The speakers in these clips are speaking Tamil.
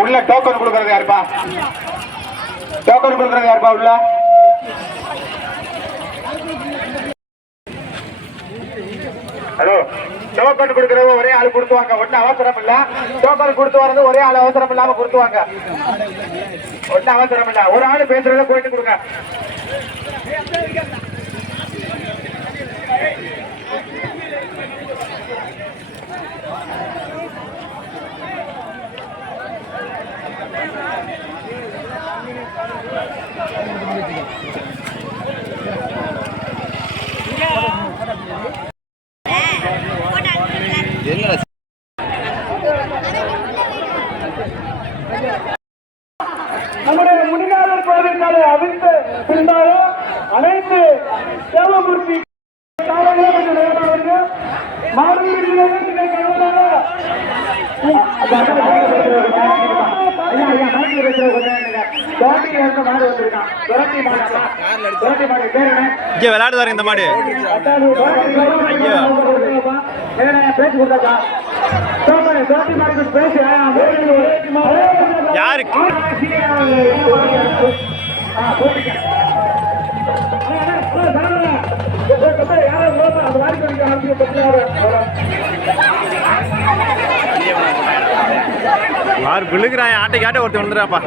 உள்ள டோக்கன் கொடுக்கறது யாருப்பா? டோக்கன் கொடுக்கறது யாருப்பா உள்ள? ஹலோ டோக்கன் கொடுக்கறவங்க ஒரே ஆள் கொடுத்துவாங்க. ஒன்னும் அவசரம் இல்ல. டோக்கன் கொடுத்து வரது ஒரே ஆள் அவசரம் இல்லாம கொடுத்துவாங்க. ஒன்னும் அவசரம் இல்ல. ஒரு ஆள் பேசுறத போயிட்டு கொடுங்க. ஐயா விளையாடுவாரு இந்த மாடு. யாருக்கு? யார்? விழுகிறான் ஆட்டைக்கு ஆட்டை ஒருத்தர் வந்துடுறாப்பா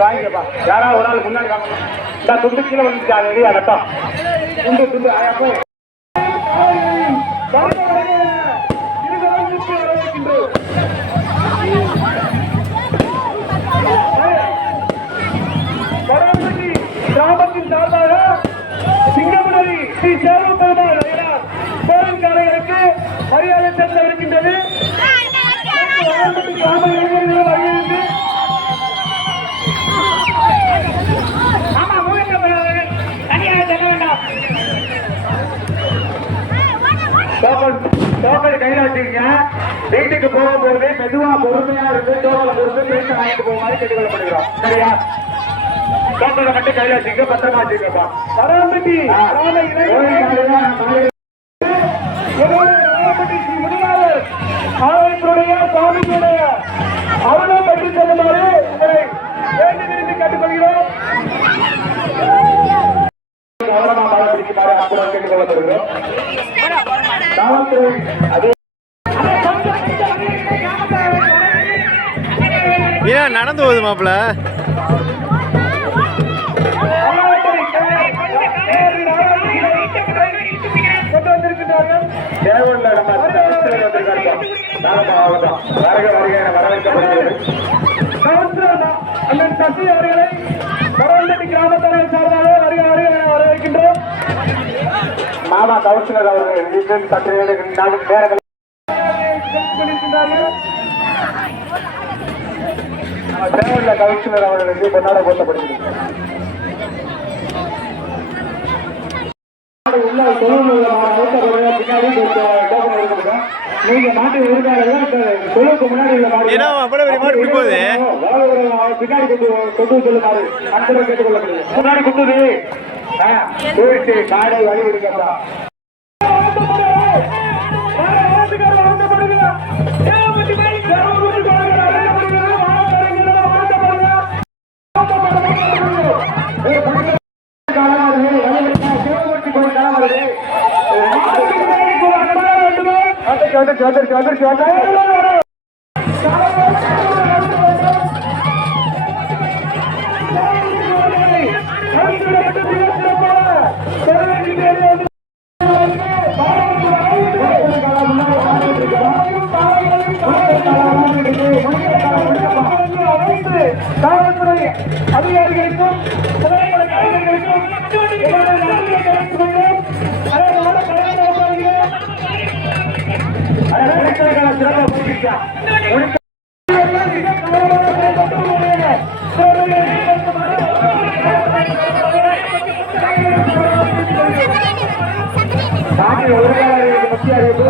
வாங்கிக்கப்பா யாராவது ஒரு ஆள் முன்னாடி வாங்க. துண்டு கீழே வந்துச்சு அது ரெடியா துண்டு துண்டு. டோக்கன் கையில வச்சுக்கீங்க. வீட்டுக்கு போகும்போது மெதுவா பொறுமையா இருந்து டோக்கனை பொறுத்து பேசி வாங்கிட்டு போகுமாறு கேட்டுக்கொள்ளப்படுகிறோம் சரியா? டோக்கனை மட்டும் கையில வச்சுக்க பத்திரமா வச்சுக்கப்பா பரவாயில்லை ஆலயத்தினுடைய சுவாமியுடைய பெற்று செல்லுமாறு உங்களை வேண்டி விரும்பி கேட்டுக்கொள்கிறோம் காவல்துறை அதே ஏன் நடந்து போகுது மாப்பிள்ள தேவன்ல நம்ம மாவட்டம் வருக வருக என வரவேற்கப்படுகிறது அண்ணன் சசி அவர்களை பரவல்பட்டி கிராமத்தாரை சார்பாக மாமா கவுன்சிலர் அவர்கள் நீங்கள் சற்று நேரங்கள் தேவையில்ல கவுன்சிலர் அவர்களுக்கு பொன்னாட போட்டப்படுகிறது. உள்ள தொழில் பின்னாடி டோக்கன் எடுத்துக்கிறோம் நீங்க மாட்டு தொழிலுக்கு முன்னாடி உள்ள மாடு. ஏன்னா அவ்வளவு பெரிய மாடு இப்படி போகுது? வாழ்வுறவங்க பின்னாடி கொண்டு கொண்டு சொல்லுமாறு. அன்புடன் கேட்டுக்கொள்ளப்படுது முன்னாடி கொண்டுது. போயிட்டு காடை வழி விடுங்கப்பா வந்துருச்சு வந்துருச்சு வந்துருச்சு வந்துருச்சு அதிகாரிகளுக்கும் புகைப்பட கலைஞர்களுக்கும் எங்களது நன்றியை தெரிவித்துக் கொள்வோம். அழகான கலைஞர்களே அழகான சிறந்த போட்டிக்கா பாட்டு உறுதியாளர்கள் பற்றி அறிவிப்பு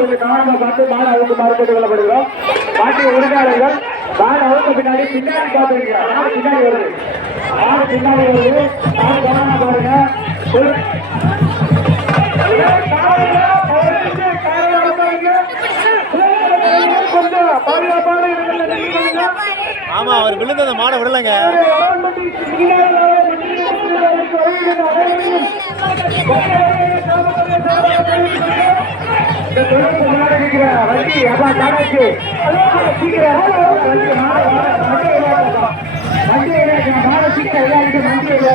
கொஞ்சம் கவனமாக பார்த்து பாட அவருக்கு மறுபடி கொள்ளப்படுகிறோம். மாடு அவுக்கு பின்னாடி பின்னாடி பார்த்துருக்கிறார் பின்னாடி வருது. மாடு பின்னாடி வருது. மாடு கவனமா பாருங்க. ஒரு- கொஞ்சம் பாதுகாப்பான இடங்கள்ல நிறுத்திக்கோங்க. ஆமா அவர் விழுந்து அந்த மாடை விடலைங்க என்னய்யா,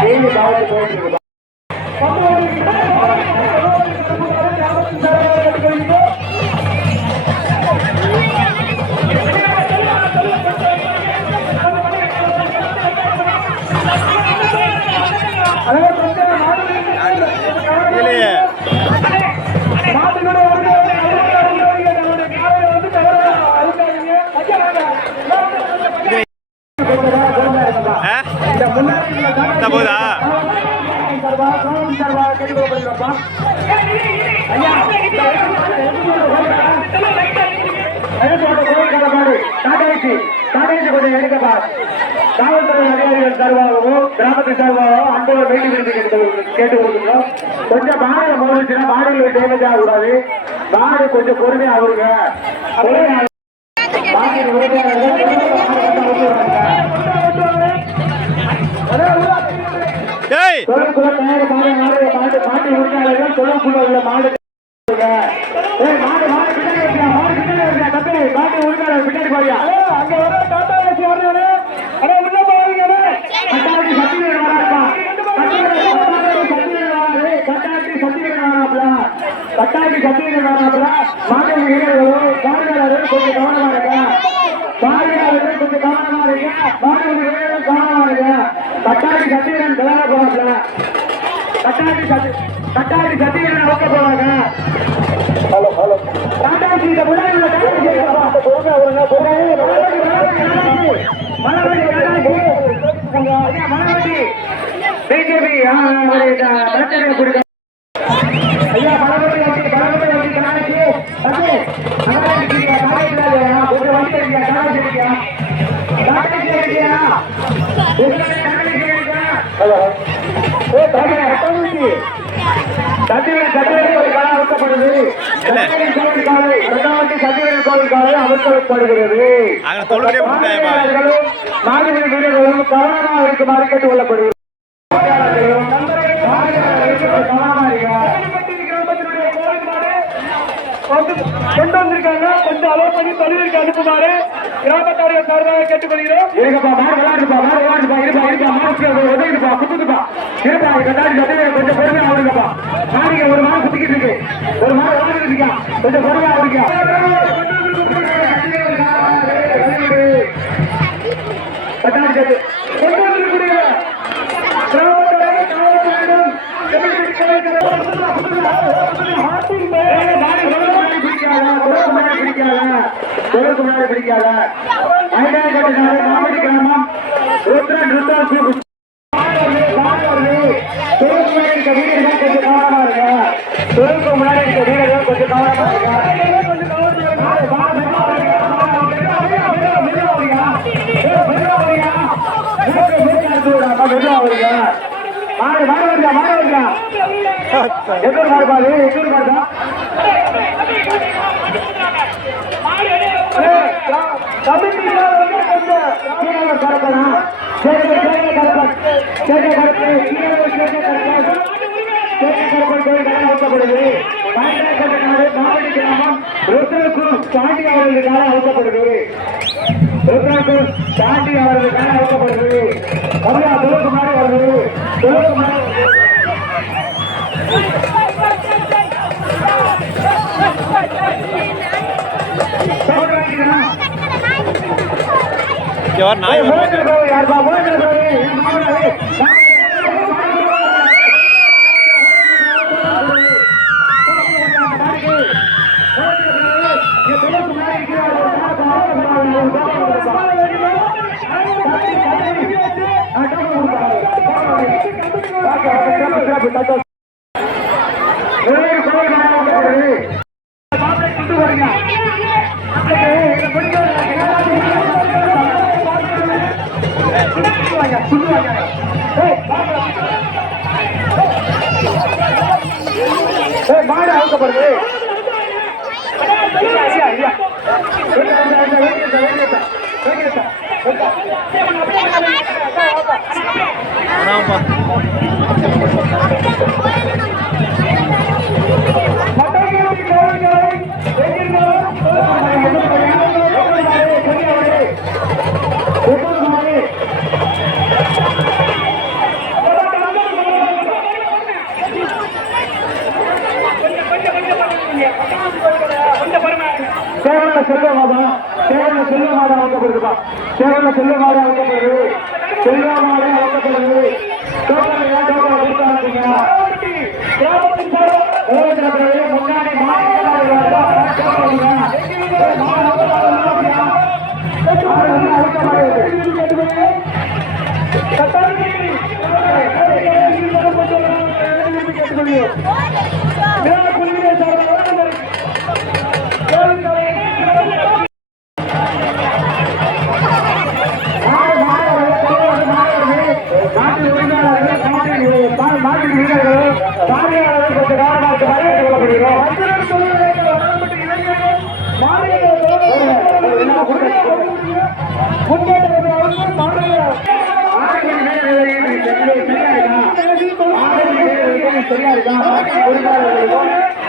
இல்லையே காவல்துறை அதிகாரிகள் சார்பாகவோ கிராமத்து சார்பாகவோ அன்போட வேண்டி விரும்பி கேட்டு கொடுக்குறோம் கொஞ்சம் மாடல மோதிச்சுன்னா மாடுகள் டேமேஜ் ஆகக்கூடாது மாடு கொஞ்சம் பொறுமையா வருங்க பொறுமையா மாட்டின் உரிமையாளர்கள் தொழிற்குள்ள உள்ள மாடு மாடு மாடு பின்னாடி மாடு பின்னாடி பின்னாடி போறியா அங்க வர கட்டாட்டி சத்தியவேல் வீரர்களும் பார்வையாளர்கள் கொஞ்சம் கவனமா இருக்க பார்வையாளர்கள் கொஞ்சம் கவனமா இருக்க மாட்டு வீரர்களும் கவனமா இருக்க கட்டாட்டி சத்தியவேல் விளையாட போறாப்ல கட்டாட்டி சத்தி கட்டாட்டி சத்தியவேல் நோக்க போறாங்க ஹலோ ஹலோ இந்த முன்னாடி உள்ள பொறுமை அவருங்க பொறுமை பிஜேபி கொடுக்க சத்தியவேல் சத்தியவேல் கோயில் காலை அவுக்கப்படுது சத்தியவேல் கோயில் காலை இரண்டாவது சத்தியவேல் கோயில் காலை அவுக்கப்படுகிறது அங்க தொழுகிறே முடியாதுப்பா வீரர்களும் மாடுபிடி வீரர்களும் கவனமாக இருக்குமாறு கேட்டுக் கொள்ளப்படுகிறது கொண்டு வந்திருக்காங்க. கொஞ்சம் அலோ பண்ணி தொழிலுக்கு அனுப்புமாறு. கிராமத்தார்கள் சார்பாக கேட்டுக்கொள்கிறோம். இருப்பா மாடு விளையாடுப்பா மாடு விளையாடுப்பா இருப்பா இருப்பா மாடு உதவிப்பா குத்துப்பா இருப்பா கட்டாடி சத்தியவேல் கொஞ்சம் பொறுமையா அவருங்கப்பா ஒரு மாடு சுத்திக்கிட்டு இருக்கு. ஒரு மாடு விளையாடிட்டு இருக்கா? கொஞ்சம் பொறுமையா அவருங்க கட்டாடி கொண்டு வந்திருக்கக்கூடிய கிராமத்தார்கள் காவல்துறையிடம் கமிட்டி மாடு மாடு வருதா மாடு சாண்டி அவர்களுக்காக அழுத்தப்படுகிறது ருத்ராக்கூர் சாண்டி அவர்களுக்காக அழுத்தப்படுகிறது கவியா துலகுமாரி அவர்கள் துலகுமாரி சோழ நாய் Thank you. చీరల చెల్లెవారు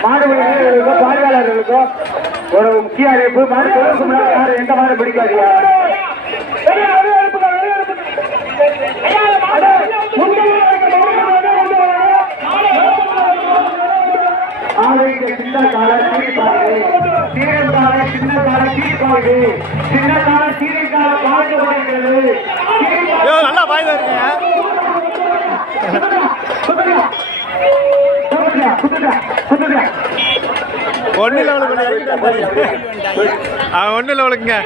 மாடுபிடி வீரர்களுக்கோ பார்வையாளர்களுக்கோ ஒரு முக்கிய அறிவிப்பு. மாடு தொழிலுக்கு முன்னாடி யாரும் எந்த மாதிரி பிடிக்காதியா சின்ன கால சீரிப்பாடு சீரங்கால சின்ன கால சீரிப்பாடு சின்ன கால நல்லா பாய்தான் ஒன்றும் இல்லை அவளுக்கு அவன் ஒன்றும்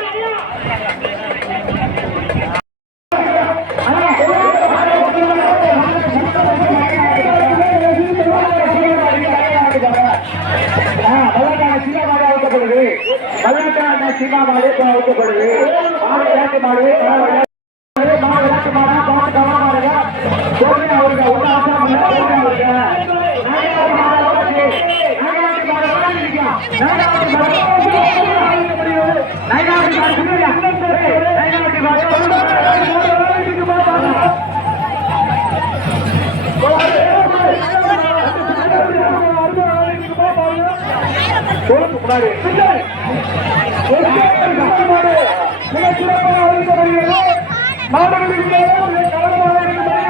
தோலுக்கு முன்னாடி. சிறப்பாக அறிவிக்கப்படுகிறது மாணவர்களுக்கு கவனமாக இருக்கிறது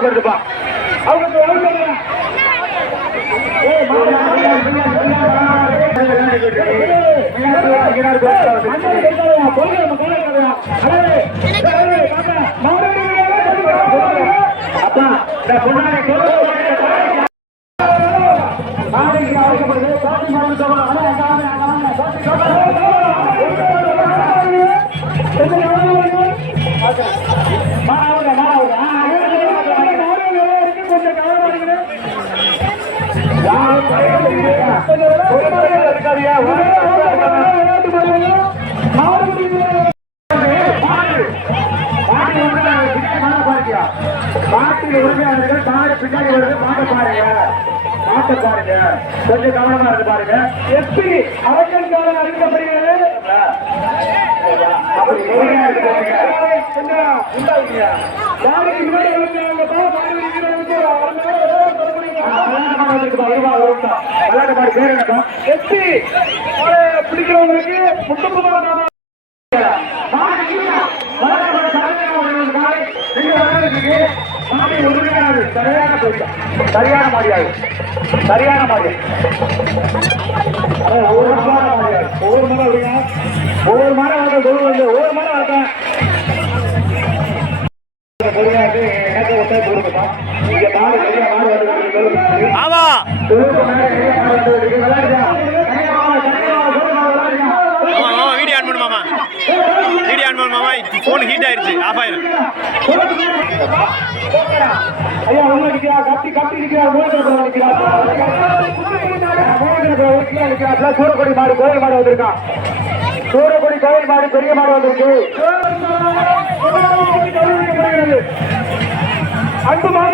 படுத்துப்பா அவங்க அப்பா இந்த பொண்ணாடி மாட்டில் உரிமையாளர்கள் மாடு பின்னாடி வருது மாட்ட பாருங்க மாட்ட பாருங்க கொஞ்சம் கவனமா இருந்து பாருங்க எப்படி அவர்கள் காலம் அறிவிக்கப்படுகிறது அப்படி பொறுமையா பாருங்க. முன்னாடி பிடிக்கிறவங்களுக்கு முத்துக்குமார் நாம சரியான மாதிரியாது சரியான மாடி ஒவ்வொரு மாடியாது ஒவ்வொரு மரம் அப்படிங்க ஒவ்வொரு மரம் வந்து ஒவ்வொரு வந்து ஒவ்வொரு மரம் எனக்கு கொடுக்குமா இங்க மாடு நிறைய மாடு வந்து ஆமா. தொழுவுக்கு மாடு வீடியோ ஆன் பண்ணு மாமா. வீடியோ ஆன் பண்ணு மாமா. ஃபோன் ஹீட் ஆயிருச்சு. ஆஃப் ஆயிரும் ஐயா உள்ள கட்டி கட்டி சூரக்குடி மாடு கோயில் மாடு வந்திருக்கான் சூரக்குடி கோயில் மாடு பெரிய மாடு வந்திருக்கு அன்பு மாமா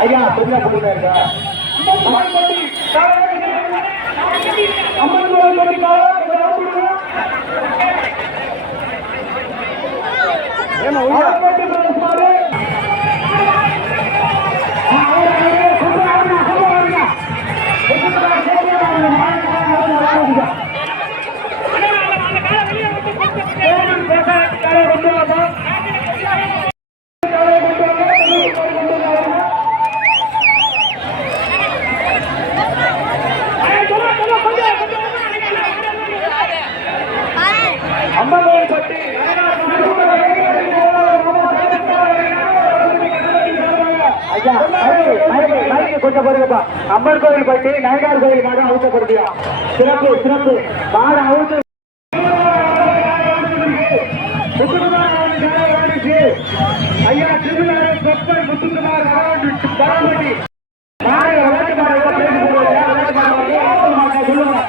ஐயா பெரிய கொடுங்க இருக்கா அம்மன் கோயில் அம்மன் கோயில் பட்டி ஐயா மைக்கு, மைக்கு கொஞ்சம் பாருங்கப்பா அம்மன் கோயில் பட்டி நயனார் கோயில் மாடு அவுக்கப்படுத்தியா சிறப்பு சிறப்பு மாடு அவுத்து ஐயா திருநாள் சொப்பை முத்துக்குமார் பராமரி மாடு விளையாட்டு மாடு எல்லாம் பேசி போடுங்க விளையாட்டு மாடு மாட்டேன் சொல்லுங்க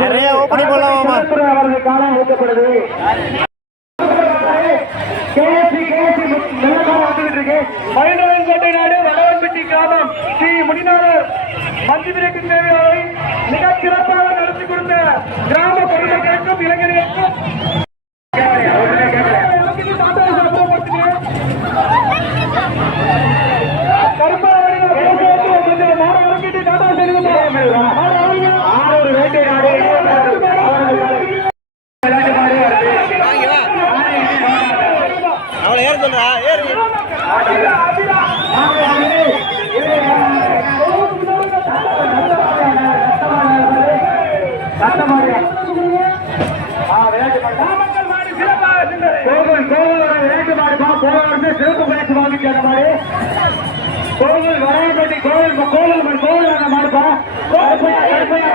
நிறைய opening பண்ணலாமாமா? அவரது காலம் ஊக்கப்படுது மயிலாடுதுறை நாடு வடவன்பட்டி கிராமம் ஸ்ரீ முனிநாதர் மந்திரிக்கு தேவையாவை மிக சிறப்பாக நடத்தி கொடுத்த கிராம பொதுமக்களுக்கும் இளைஞர்களுக்கும். ஏறு சொல்றா ஏறு. கோவில் சிறப்பு பரிசு வாங்கிச்சு மாதிரி கோவில் வரையப்பட்டி கோவில் கோவில் கோவில் அந்த மாடுப்பா கருப்பையா கருப்பையா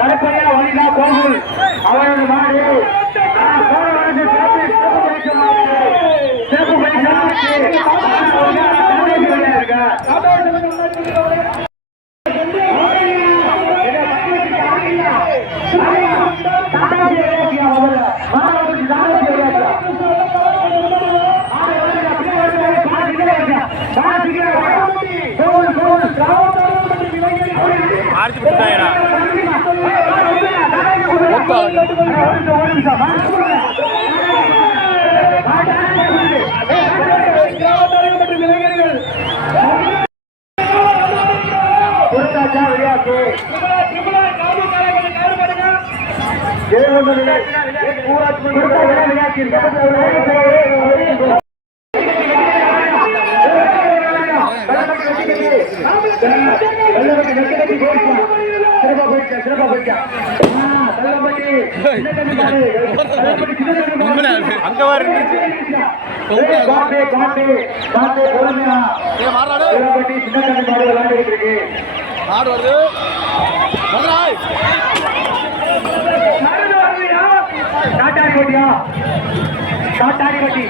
கருப்பையா கோவில் மாடு சிறப்பு சிறப்பு பரிசு பரிசு வாங்கிச்சு விட்டுட்டாயடா அங்க வர ஆடு வருது மதுராய் காட்டாரி போட்டியா காட்டாடிப்பட்டி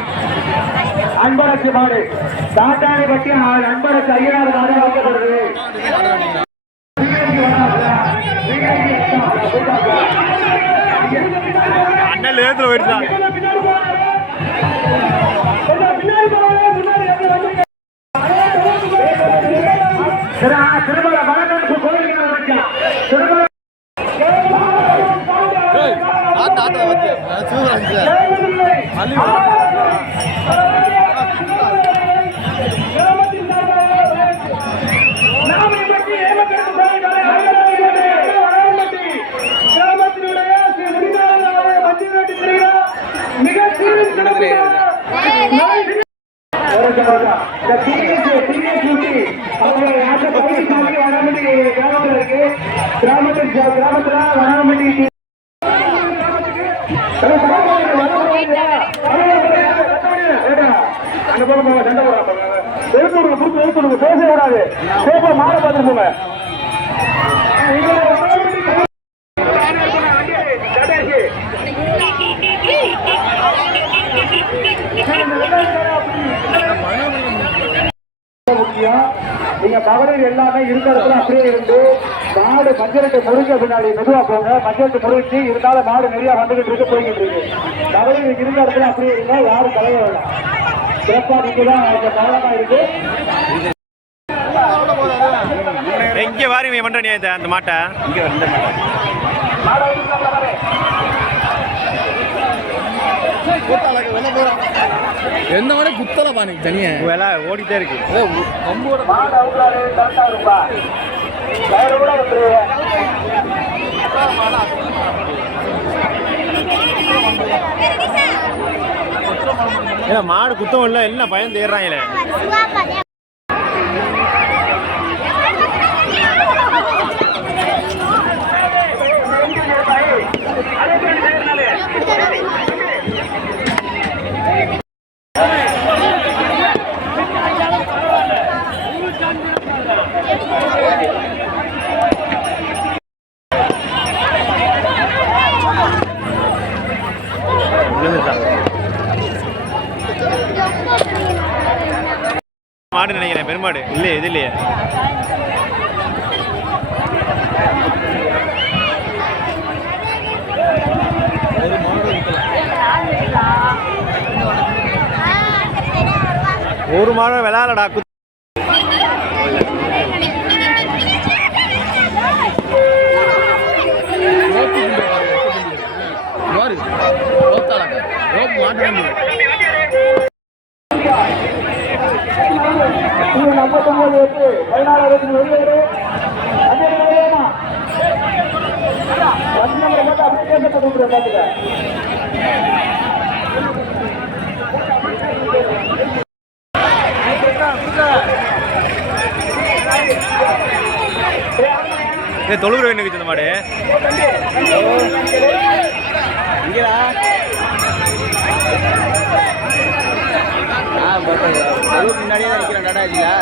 அன்பரசு மாடு காட்டாடிப்பட்டி அன்பரசு ஐயனார் மாடு வைக்கப்படுது அண்ணன் லேத்துல போயிடுச்சான் திருமல మళ్ళీ இடத்துல அப்படியே இருந்து மாடு மஞ்சளுக்கு முருங்க பின்னாடி மெதுவா போங்க. மஞ்சளுக்கு முறிச்சு இருந்தாலும் மாடு நிறைய வந்துகிட்டு இருக்கு போய்கிட்டு இருக்கு. கவலையில் இருந்த இடத்துல அப்படியே இருந்தா யாரும் கலைய வேண்டாம் சிறப்பா நீங்க தான் காலமா இருக்கு. எங்க வாரி பண்ற நீ அந்த மாட்டை? இங்க வந்து மாடு வந்து பாரு. எந்த மாதிரி குத்தல பானு தனியா. வேலை ஓடிட்டே இருக்கு. கம்போட. மாடு ஏன்னா குத்தம் இல்ல எல்லாம் பயந்து ஏறாங்களே விழுந்துட்டான் மாடு நினைக்கிறேன் பெருமாடு இல்லையே இது இல்லையே ஒரு மாடு விளையாடடா குத்து யாரு ரோத்தாளக்க ரோப் மாட்டேன் ஐம்பத்தொன்பது எட்டு அதே நிலையமா நம்பரை மட்டும் கேட்கப்பட்டு பார்த்துக்க இது தொழுகுற வேணுக்கு இந்த மாடு முன்னாடியே தான் நிற்கிறேன் டாடா இல்லையா